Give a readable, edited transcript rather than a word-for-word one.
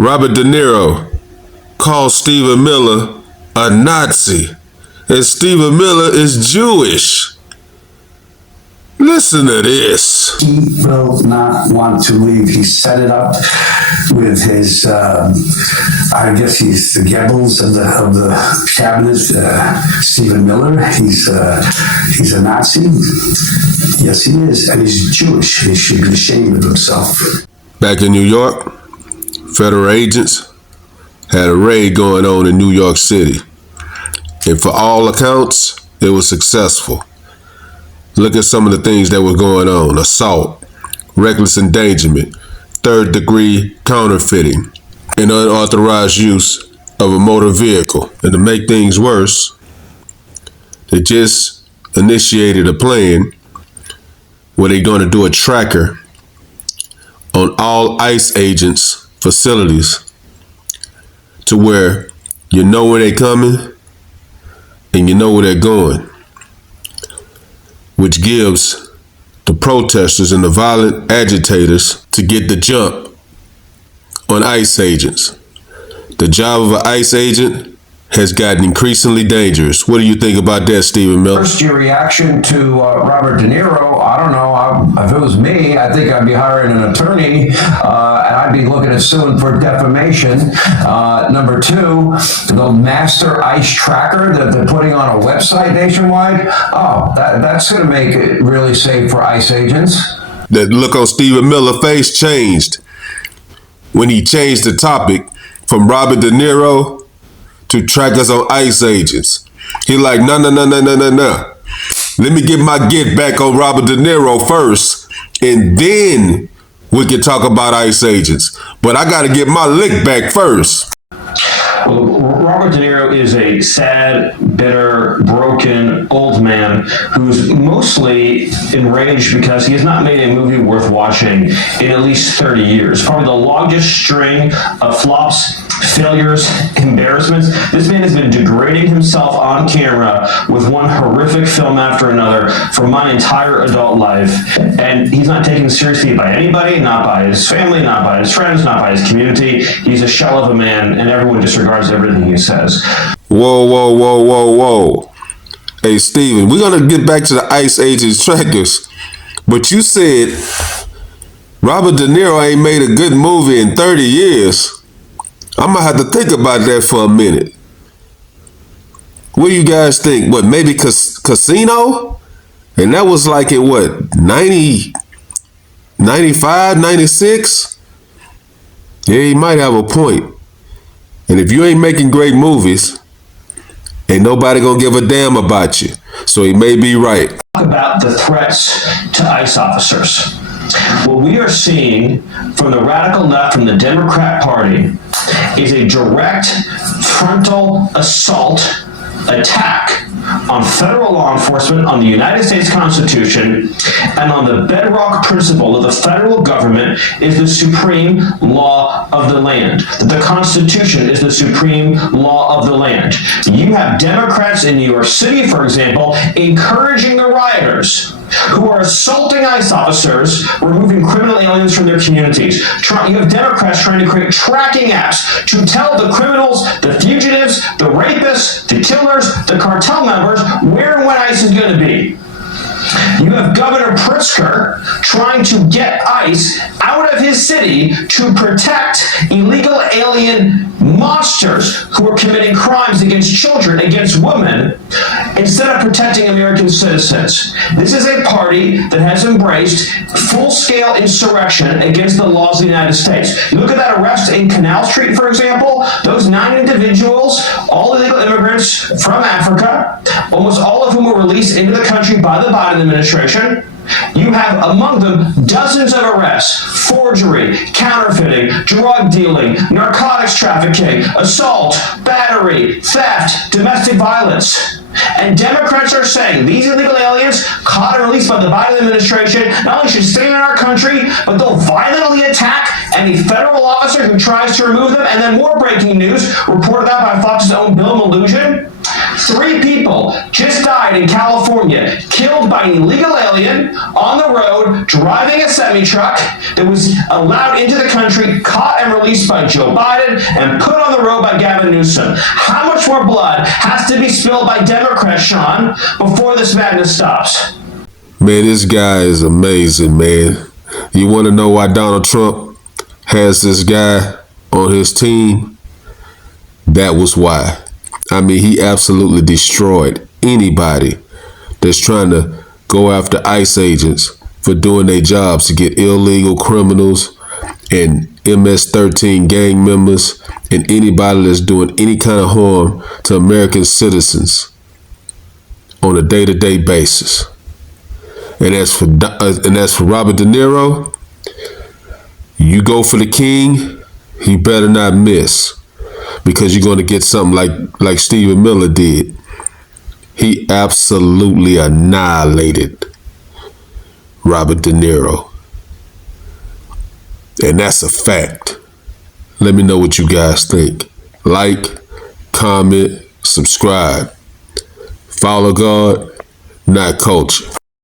Robert De Niro called Stephen Miller a Nazi, and Stephen Miller is Jewish. Listen to this. He will not want to leave. He set it up with his, I guess he's the Goebbels of the cabinet, Stephen Miller. He's a Nazi. Yes, he is. And he's Jewish. He should be ashamed of himself. Back in New York, federal agents had a raid going on in New York City. And for all accounts, it was successful. Look at some of the things that were going on: assault, reckless endangerment, third-degree counterfeiting, and unauthorized use of a motor vehicle. And to make things worse, they just initiated a plan where they're going to do a tracker on all ICE agents' facilities to where you know where they're coming and you know where they're going, which gives the protesters and the violent agitators to get the jump on ICE agents. The job of an ICE agent has gotten increasingly dangerous. What do you think about that, Stephen Miller? First, your reaction to Robert De Niro, I don't know. If it was me, I think I'd be hiring an attorney, and I'd be looking at suing for defamation. Number two, the master ICE tracker that they're putting on a website nationwide, that's going to make it really safe for ICE agents. The look on Stephen Miller's face changed when he changed the topic from Robert De Niro to trackers on ICE agents. He like, no. Let me get my get back on Robert De Niro first, and then we can talk about ICE agents. But I got to get my lick back first. Well, Robert De Niro is a sad, bitter, broken, old man who's mostly enraged because he has not made a movie worth watching in at least 30 years. Probably the longest string of flops, failures, embarrassments. This man has been degrading himself on camera with one horrific film after another for my entire adult life. And he's not taken seriously by anybody, not by his family, not by his friends, not by his community. He's a shell of a man, and everyone disregards everything he says. Whoa. Hey, Stephen, we're going to get back to the ICE agents trackers. But you said Robert De Niro ain't made a good movie in 30 years. I'm going to have to think about that for a minute. What do you guys think? What, maybe Casino? And that was like in what, 90, 95, 96? Yeah, he might have a point. And if you ain't making great movies, ain't nobody gonna give a damn about you. So he may be right. Talk about the threats to ICE officers. What we are seeing from the radical left, from the Democrat Party, is a direct frontal assault attack on federal law enforcement, on the United States Constitution, and on the bedrock principle that the federal government is the supreme law of the land, that the Constitution is the supreme law of the land. You have Democrats in New York City, for example, encouraging the rioters who are assaulting ICE officers, removing criminal aliens from their communities. You have Democrats trying to create tracking apps to tell the criminals, the fugitives, the rapists, the killers, the cartel members where and when ICE is going to be. You have Governor Pritzker trying to get ICE out of his city to protect illegal alien monsters who are committing crimes against children, against women, instead of protecting American citizens. This is a party that has embraced full-scale insurrection against the laws of the United States. You look at that arrest in Canal Street, for example, those 9 individuals, all illegal immigrants from Africa, almost all of whom were released into the country by the Biden administration. You have among them dozens of arrests: forgery, counterfeiting, drug dealing, narcotics trafficking, assault, battery, theft, domestic violence. And Democrats are saying these illegal aliens caught and released by the Biden administration not only should stay in our country, but they'll violently attack any federal officer who tries to remove them. And then more breaking news reported out by Fox's own Bill Malugin. 3 people just died in California, killed by an illegal alien on the road driving a semi-truck that was allowed into the country, caught and released by Joe Biden, and put on the road by Gavin Newsom. How much more blood has to be spilled by Democrats, Sean, before this madness stops? Man, this guy is amazing, man. You want to know why Donald Trump has this guy on his team? That was why. I mean, he absolutely destroyed anybody that's trying to go after ICE agents for doing their jobs to get illegal criminals and MS-13 gang members and anybody that's doing any kind of harm to American citizens on a day-to-day basis. And as for Robert De Niro, you go for the king, he better not miss, because you're going to get something like Stephen Miller did. He absolutely annihilated Robert De Niro. And that's a fact. Let me know what you guys think. Like, comment, subscribe. Follow God, not culture.